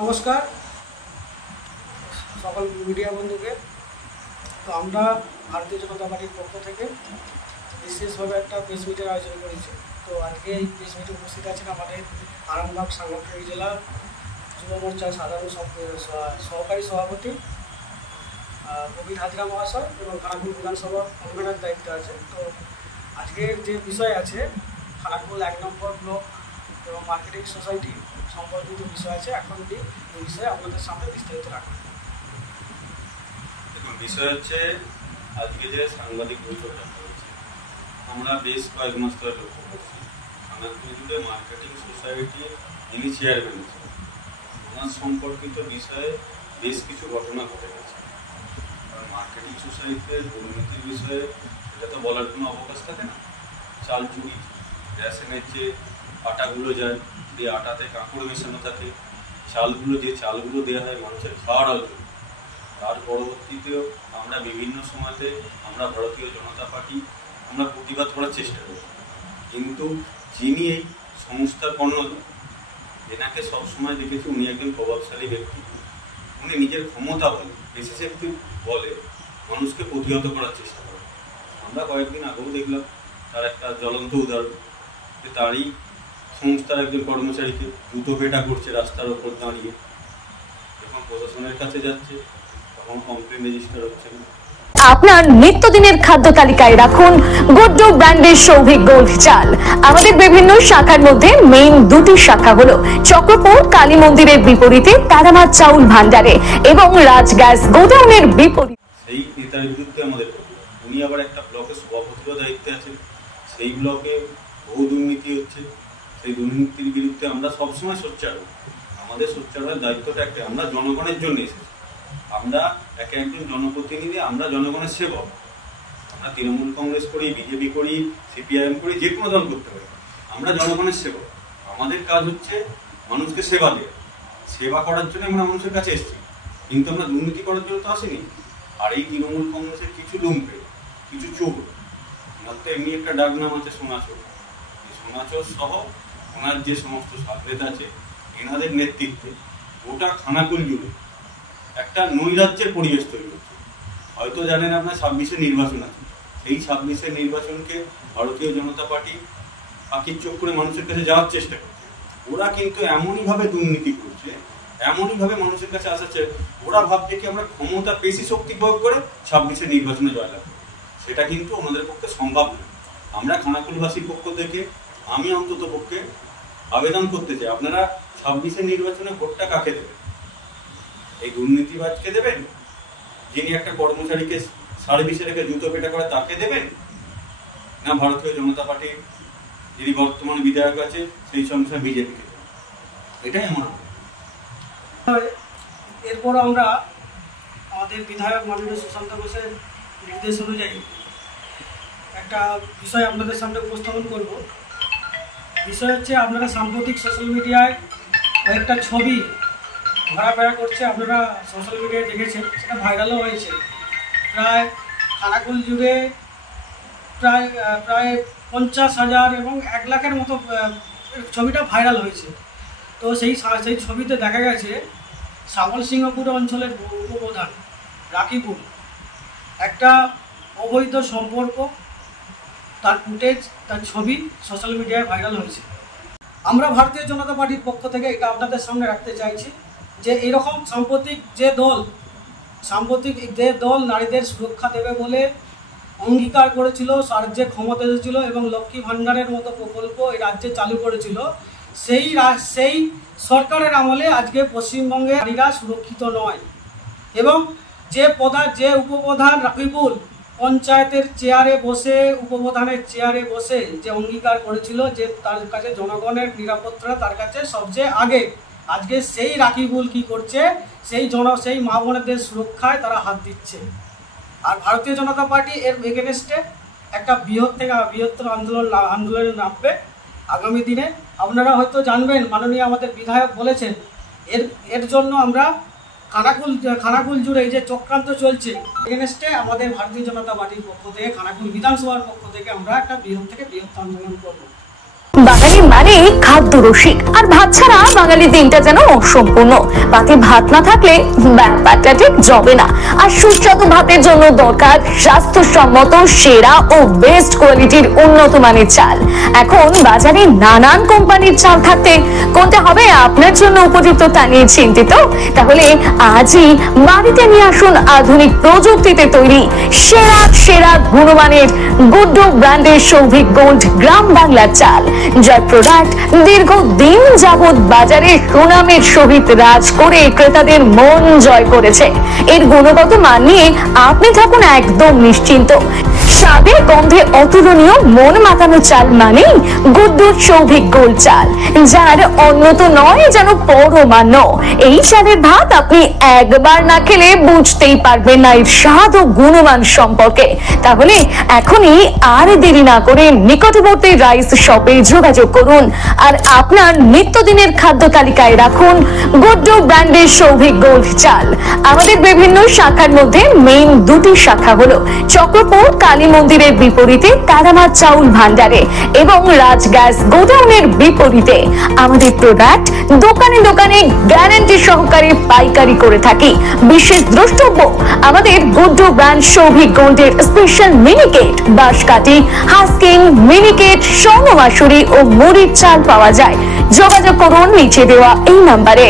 নমস্কার সকল মিডিয়া বন্ধুকে। তো আমরা ভারতীয় জনতা পার্টির পক্ষ থেকে বিশেষভাবে একটা প্রেস মিটের আয়োজন করেছি। তো আজকে এই প্রেস মিটে উপস্থিত আছেন আমাদের আরামবাগ সাংগঠনিক জেলার যুব মোর্চার সাধারণ সহকারী সভাপতি কবির হাজরা মহাশয় এবং খানাকুল বিধানসভা কনভেনার দায়িত্ব আছে। তো আজকের যে বিষয় আছে খানাকুল 1 নম্বর ব্লক এবং মার্কেটিং সোসাইটি সম্পর্কিত বিষয় আছে। এখন এই বিষয়ে আপনাদের সামনে বিস্তারিত রাখবেন। দেখুন, বিষয় হচ্ছে আজকে যে সাংবাদিক বৈঠকটা হয়েছে, আমরা বেশ কয়েক মাস ধরে লক্ষ্য করছি খানাকুল জুড়ে মার্কেটিং সোসাইটির যিনি চেয়ারম্যান আছেন ওনার সম্পর্কিত বিষয়ে বেশ কিছু ঘটনা ঘটে গেছে। কারণ মার্কেটিং সোসাইটিতে দুর্নীতির বিষয়ে সেটা তো বলার কোনো অবকাশ থাকে না। চাল চুরি, রেশনের যে আটাগুলো যায় যে আটাতে কাঁকড় মেশানো থাকে, চালগুলো দেওয়া হয় মানুষের খাওয়ার জন্য। তার পরবর্তীতেও আমরা বিভিন্ন সময়তে আমরা ভারতীয় জনতা পার্টি আমরা প্রতিবাদ করার চেষ্টা করি, কিন্তু যিনি এই সংস্থার কর্ণধার এনাকে সবসময় দেখেছি উনি একজন প্রভাবশালী ব্যক্তি। উনি নিজের ক্ষমতা বলে বিশেষজ্ঞ বলে মানুষকে প্রতিহত করার চেষ্টা করেন। আমরা কয়েকদিন আগেও দেখলাম তার একটা জ্বলন্ত উদাহরণ, যে তারই সংস্থার একজন কর্মচারীকে জুতো পেটা করছে রাস্তার ওপর দাঁড়িয়ে। যখন প্রশাসনের কাছে যাচ্ছে তখন কমপ্লেন রেজিস্টার হচ্ছে না। আপনার নিত্যদিনের খাদ্য তালিকায় রাখুন গুড্ডু ব্র্যান্ডের সৌভিক গোল্ড চাল। আমাদের বিভিন্ন শাখার মধ্যে মেইন দুটি শাখা হলো চক্রপুর কালী মন্দিরের বিপরীতে তারামার চাউল ভান্ডারে এবং রাজ গ্যাস গোডাউনের বিপরীতে। সেই নেতার বিরুদ্ধে আমাদের উনি আবার একটা ব্লকের সভাপতির দায়িত্বে আছেন। সেই ব্লকে বহু দুর্নীতি হচ্ছে। সেই দুর্নীতির বিরুদ্ধে আমরা সবসময় সোচ্চার হই। আমাদের সোচ্চার হওয়ার দায়িত্বটা একটা, আমরা জনগণের জন্য এসেছি। আমরা একজন জনপ্রতিনিধি, আমরা জনগণের সেবক। আমরা তৃণমূল কংগ্রেস করি, বিজেপি করি, সিপিআইএম করি, যে কোনো দল করতে পারি, আমরা জনগণের সেবক। আমাদের কাজ হচ্ছে মানুষকে সেবা দেওয়া। সেবা করার জন্য আমরা মানুষের কাছে এসেছি, কিন্তু আমরা দুর্নীতি করার জন্য তো আসিনি। আর এই তৃণমূল কংগ্রেসের কিছু লুম্পে, কিছু চোর, ওনার তো এমনি একটা ডাক নাম আছে সোনাচোর। সোনাচোর সহ ওনার যে সমস্ত সাবলেট আছে এনাদের নেতৃত্বে গোটা খানাকুল জুড়ে একটা নৈরাজ্যের পরিবেশ তৈরি হচ্ছে। হয়তো জানেন আপনার 26-এ নির্বাচন আছে। সেই 26-এর নির্বাচনকে ভারতীয় জনতা পার্টি পাখির চোখ করে মানুষের কাছে যাওয়ার চেষ্টা করছে। ওরা কিন্তু এমনইভাবে দুর্নীতি করছে, এমনইভাবে মানুষের কাছে আসছে, ওরা ভাবছে কি আমরা ক্ষমতা পেশি শক্তি প্রয়োগ করে 26-এর নির্বাচনে জয়লাভ করব। সেটা কিন্তু ওনাদের পক্ষে সম্ভব নয়। আমরা খানাকুলবাসীর পক্ষ থেকে আমি অন্তত পক্ষে আবেদন করতে চাই, আপনারা 26-এর নির্বাচনে ভোটটা কাকে দেবেন? এই দুর্নীতিবাজকে দেবেন? যিনি একটা কর্মচারীকে সার্ভিসে রেখে জুতো পেটা করে তাকে দেবেন? না ভারতীয় জনতা পার্টির যিনি বর্তমান বিধায়ক আছে সেই সংখ্যা বিজেপিকে দেবেন? এটাই আমার। এরপর আমরা আমাদের বিধায়ক মাননীয় সুশান্ত ঘোষের নির্দেশ অনুযায়ী একটা বিষয় আপনাদের সামনে উপস্থাপন করব। বিষয় হচ্ছে, আপনারা সাম্প্রতিক সোশ্যাল মিডিয়ায় একটা ছবি ঘোরাফেরা করছে, আপনারা সোশ্যাল মিডিয়ায় দেখেছেন, সেটা ভাইরালও হয়েছে। প্রায় খানাকুল জুড়ে প্রায় 50,000 এবং 1 লাখের মতো ছবিটা ভাইরাল হয়েছে। তো সেই ছবিতে দেখা গেছে সাবল সিংহপুর অঞ্চলের উপপ্রধান রাকিবুল একটা অবৈধ সম্পর্ক, তার ফুটেজ, তার ছবি সোশ্যাল মিডিয়ায় ভাইরাল হয়েছে। আমরা ভারতীয় জনতা পার্টির পক্ষ থেকে এটা আপনাদের সামনে রাখতে চাইছি যে এরকম সাম্প্রতিক যে দল নারীদের সুরক্ষা দেবে বলে অঙ্গীকার করেছিল, রাজ্যে ক্ষমতা এসেছিল এবং লক্ষ্মী ভাণ্ডারের মতো প্রকল্প এই রাজ্যে চালু করেছিল, সেই সরকারের আমলে আজকে পশ্চিমবঙ্গে নারীরা সুরক্ষিত নয়। এবং যে উপপ্রধান রাকিবুল পঞ্চায়েতের চেয়ারে বসে, উপপ্রধানের চেয়ারে বসে যে অঙ্গীকার করেছিল যে তার কাছে জনগণের নিরাপত্তা তার কাছে সবচেয়ে আগে, আজকে সেই রাকিবুল কি করছে, সেই মা বোনেদের সুরক্ষায় তারা হাত দিচ্ছে। আর ভারতীয় জনতা পার্টি এর এগেনস্টে একটা বৃহত্তর আন্দোলনে নামবে আগামী দিনে। আপনারা হয়তো জানবেন, মাননীয় আমাদের বিধায়ক বলেছেন এর জন্য আমরা খানাকুল জুড়ে এই যে চক্রান্ত চলছে এগেনস্টে আমাদের ভারতীয় জনতা পার্টির পক্ষ থেকে, খানাকুল বিধানসভার পক্ষ থেকে আমরা একটা বৃহৎ আন্দোলন করব। বাঙালি মানে খাদ্য রসিক, আর ভাত ছাড়া বাঙালি দিনটা যেন অসম্পূর্ণ। পাতে ভাত না থাকলে ব্যাপারটা ঠিক জমে না। আর সুস্বাদু ভাতের জন্য দরকার স্বাস্থ্যসম্মত সেরা ও বেস্ট কোয়ালিটির উন্নত মানের চাল। এখন বাজারে নানান কোম্পানির চাল থাকতে কোনটা হবে আপনার জন্য উপযুক্ত তা নিয়ে চিন্তিত? তাহলে আজই বাড়িতে নিয়ে আসুন আধুনিক প্রযুক্তিতে তৈরি সেরা সেরা গুণমানের গুড্ডু ব্র্যান্ডের সৌভিক গোল্ড গ্রাম বাংলার চাল, যার প্রোডাক্ট দীর্ঘদিন যাবৎ বাজারে সুনামের সহিত রাজ করে ক্রেতাদের মন জয় করেছে। এর গুণগত মান নিয়ে আপনি থাকুন একদম নিশ্চিন্ত। স্বাদে গন্ধে অতুলনীয় মন মাতানো চাল মানেই গুড্ডুর সৌভিক গোল্ড চাল, যার অন্যত নয় যেন পরমান্ন। এই চালের ভাত আপনি একবার না খেলে বুঝতেই পারবেন না এর স্বাদ ও গুণমান সম্পর্কে। তাহলে এখনই আর দেরি না করে নিকটবর্তী রাইস শপে যোগাযোগ করুন আর আপনার নিত্যদিনের খাদ্য তালিকায় রাখুন গুড্ডু ব্র্যান্ডের সৌভিক গোল্ড চাল। আমাদের বিভিন্ন শাখার মধ্যে মেইন দুটি শাখা হলো চক্রপুর কালী মন্দিরের বিপরীতে তারামা চাউল ভান্ডারে এবং রাজ গ্যাস গোডাউনের বিপরীতে। আমাদের প্রোডাক্ট দোকানে দোকানে গ্যারান্টি সহকারে পাইকারি করে থাকি। বিশেষ দ্রষ্টব্য, আমাদের গুড্ডু ব্র্যান্ড সৌভিক গোল্ডের স্পেশাল মিনিকেট, বাঁশকাঠি, হাস্কিং, মিনিকেট, স্বর্ণ মাসুরি ও মুড়ির চাল পাওয়া যায়। যোগাযোগ করুন নিচে দেওয়া এই নাম্বারে।